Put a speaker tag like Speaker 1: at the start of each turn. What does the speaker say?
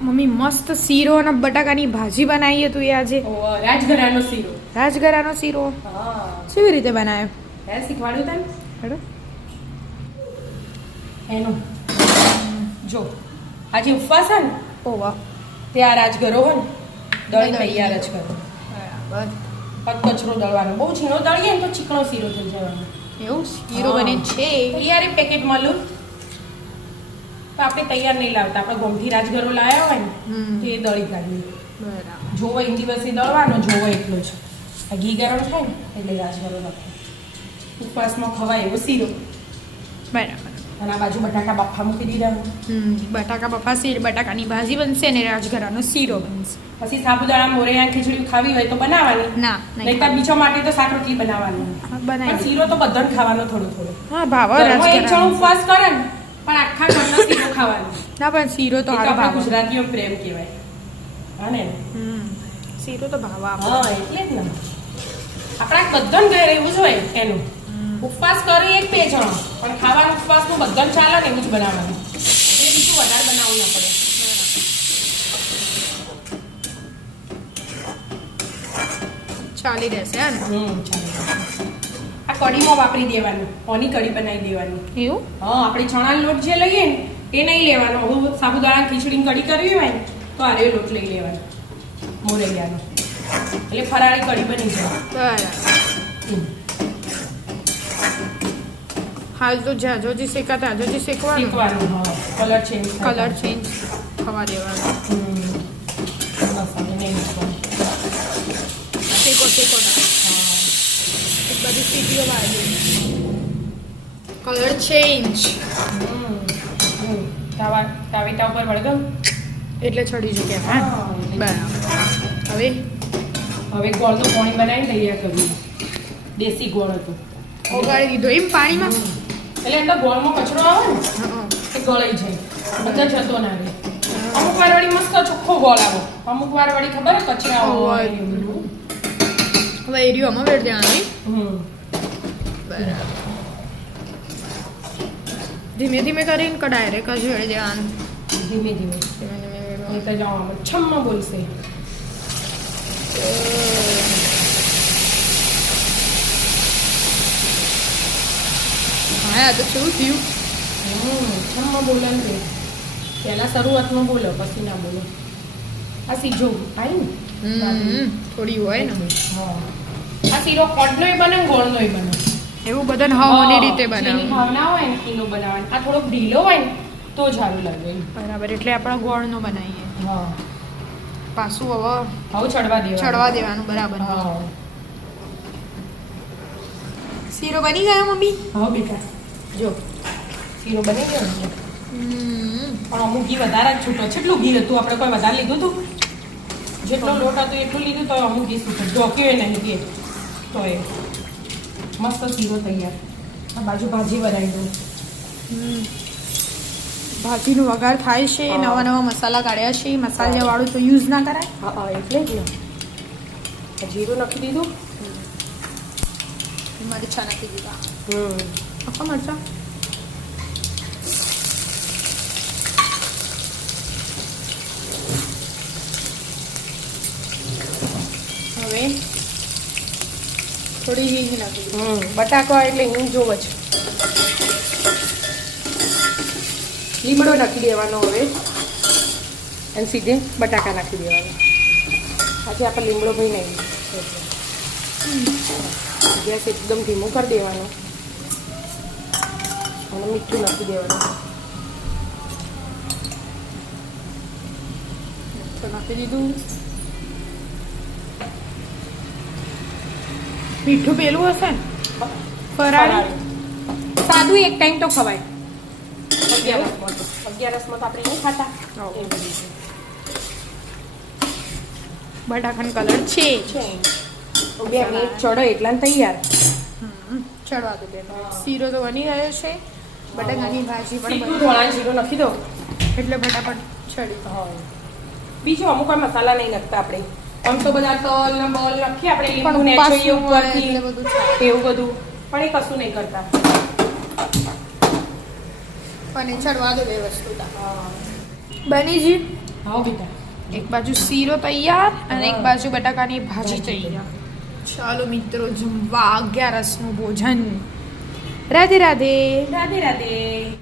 Speaker 1: Mummy મસ્ત શીરો અને બટાકાની ભાજી બનાવીએ તું એ આજે.
Speaker 2: રાજગરાનો શીરો.
Speaker 1: રાજગરાનો શીરો. કેવી રીતે બનાવ્યો?
Speaker 2: હે શીખવાડ્યું તને?
Speaker 1: હેડો.
Speaker 2: એનું. જો આજે ઉપવાસ છે ને?
Speaker 1: ઓ વાહ.
Speaker 2: તે આ રાજગરો હોય ને દળી તૈયાર જ કરો.
Speaker 1: બરાબર.
Speaker 2: કચરો દળવાનો. બહુ ઝીણો દળીએ ને તો ચીકણો શીરો થઈ જવાનો.
Speaker 1: એવું? શીરો બને છે.
Speaker 2: તૈયાર પેકેટ મળ્યું તો આપણે તૈયાર નહીં લાવતા. આપણે ગોમથી રાજગરો લાવ્યા હોય ને તો એ દળી કાઢીએ.
Speaker 1: બરાબર.
Speaker 2: જોવો એક દિવસે દળવાનો જોવો એટલો જ. આ ઘી ગરમ થાય ને એટલે રાજગરો નાખો ઉપવાસમાં ખવાય એવો શીરો.
Speaker 1: બરાબર.
Speaker 2: અને આ બાજુ બટાકા બાફા મૂકી દીધા.
Speaker 1: બટાકા બફા શીર બટાકાની ભાજી બનશે અને રાજગરાનો શીરો બનશે.
Speaker 2: પછી સાબુદાણા મોરૈયા ખીચડી ખાવી હોય તો બનાવવાની.
Speaker 1: ના નહીં
Speaker 2: બીજો માટે તો શાક રોટલી બનાવવાની.
Speaker 1: બનાવી
Speaker 2: શીરો તો બધાને ખાવાનો થોડો થોડો.
Speaker 1: હા ભાવ
Speaker 2: એક જણ ઉપવાસ કરે ને પણ આખા ઘરનો શીરો ખાવાનો.
Speaker 1: ના પણ શીરો તો
Speaker 2: આપણા ગુજરાતીઓ પ્રેમ કહેવાય. અને ને?
Speaker 1: શીરો તો ભાવ
Speaker 2: હા એટલે જ ને. આપણા બધન ઘરે એવું જ હોય એનું. ઉપવાસ કરે એક બે જણ પણ ખાવાનું ઉપવાસનું બધન ચાલે ને એવું જ બનાવવાનું. એટલે બીજું વધારે બનાવવું ના પડે.
Speaker 1: ચાલી રહેશે હે ને?
Speaker 2: હમ ચાલી આ કઢીમાં વાપરી દેવાનું ઓની કઢી બનાવી દેવાની.
Speaker 1: એવું?
Speaker 2: હા આપણે ચણાનો લોટ જે લઈએ ને એ નહીં લેવાનો. હવે સાબુદાણા ખીચડીની કઢી કરવી હોય ને તો આરે લોટ લઈ લેવાનો મોરૈયાનો. એટલે ફરાળી કઢી બની જાય.
Speaker 1: બરાબર. હાલ તો જાજોજી શેકાતા જાજોજી શેકવાનું.
Speaker 2: શેકવાનું હા. કલર ચેન્જ
Speaker 1: કલર ચેન્જ થવા દેવાનો. શેકો શેકો
Speaker 2: હા.
Speaker 1: સીટીઓ વાળી કલર ચેન્જ.
Speaker 2: તાવા તાવેટા ઉપર વળગમ?
Speaker 1: એટલે ચડી જશે હા. બરાબર હવે?
Speaker 2: હવે ગોળનું પાણી બનાવીને તૈયાર કર્યું દેશી ગોળ હતો.
Speaker 1: ઓગાળી દીધો. એમ પાણીમાં?
Speaker 2: એટલે અંદર ગોળમાં કચરો આવે ને એ ગળાઈ જાય. બધા જતો ના રહે. અમુક વાર વળી મસ્ત ચોખ્ખો ગોળ આવો. અમુક વાર વળી ખબર કચરા હોય.
Speaker 1: હવે એરિયો અમે દેવાનું એમ?
Speaker 2: હમ.
Speaker 1: ધીમે ધીમે કરીને કઢાય ડાયરેક્ટ જ વેળ દેવાનું
Speaker 2: ધીમે ધીમે
Speaker 1: ધીમે. ધીમે.
Speaker 2: નહીં તો જાઓ છમમાં બોલશે.
Speaker 1: હા તો શું થયું.
Speaker 2: છમમાં બોલે ને તે. પહેલા શરૂઆતમાં બોલો પછી ના બોલો. આ સીજો આવી ને?
Speaker 1: થોડી હોય ને.
Speaker 2: હા. આ શીરો કોટનોય બને ને ગોળનોય બને.
Speaker 1: એવું બધાને હવાની રીતે બનાવવાનું
Speaker 2: ભાવના હોય ને એનું બનાવવાનું. આ થોડોક ઢીલો હોય ને તો સારું લાગે.
Speaker 1: બરાબર એટલે આપણે ગોળનો બનાવીએ.
Speaker 2: હા.
Speaker 1: પાછું હવે
Speaker 2: હવે ચડવા દેવાનું.
Speaker 1: ચડવા દેવાનું બરાબર.
Speaker 2: હા.
Speaker 1: શીરો બની ગયો મમ્મી?
Speaker 2: હા બેટા. જો શીરો બની ગયો
Speaker 1: હમ.
Speaker 2: પણ અમુક ઘી વધારે જ છૂટો. કેટલું ઘી હતું આપણે કોઈ વધારે લીધું હતું? જેટલો લોટ હતો એટલું લીધું તો અમુક ઘી છૂટો. ઢોક્યો નહીં કે તો એ. મસ્ત શીરો તૈયાર. આ બાજુ ભાજી બનાવી દઉં.
Speaker 1: ભાજીનો વઘાર થાય છે નવા નવા મસાલા કાઢ્યા છે મસાલા વાળું તો યુઝ ના કરાય.
Speaker 2: હા એટલે જ જીરું નાખી દીધું.
Speaker 1: મરચા નાખી દીધા. આખા મરચા. હવે થોડી હિંગ નાખી
Speaker 2: હમ બટાકા એટલે હિંગ જોવો જ. લીમડો નાખી દેવાનો હવે. અને સીધે બટાકા નાખી દેવાના. આજે આપણે લીમડો ભાઈ નહીં ગેસ એકદમ ધીમો કરી દેવાનો. અને મીઠું નાખી દેવાનું.
Speaker 1: નાખી દીધું. મીઠું પેલું હશે ને? ફરાળી?
Speaker 2: સાદું એક ટાઈમ તો ખવાય. અગિયારસમાં તો આપણે નહીં ખાતા.
Speaker 1: બટાકાનો કલર છે.
Speaker 2: બે મિનિટ ચડો એટલા તૈયાર.
Speaker 1: હમ, ચડવા દો બેન. શીરો તો બની ગયો છે. બટાકાની ભાજી પણ
Speaker 2: ધોળા શીરો નાખી દો
Speaker 1: એટલે ફટાફટ ચડી
Speaker 2: બીજું અમુક મસાલા નહીં નાખતા આપણે. આમ તો બધા તલ ને બલ નાખીએ આપણે લીંબુ ને જોઈએ ઉપરથી. એવું બધું. પણ એ કશું નહીં કરતા.
Speaker 1: અને ચડવા દો બે વસ્તુ બની જી
Speaker 2: હા બેટા.
Speaker 1: એક બાજુ શીરો તૈયાર અને એક બાજુ બટાકાની ભાજી
Speaker 2: ભાજી
Speaker 1: તૈયાર. ચાલો મિત્રો જમવા અગિયારસનું ભોજન. રાધે રાધે.
Speaker 2: રાધે રાધે.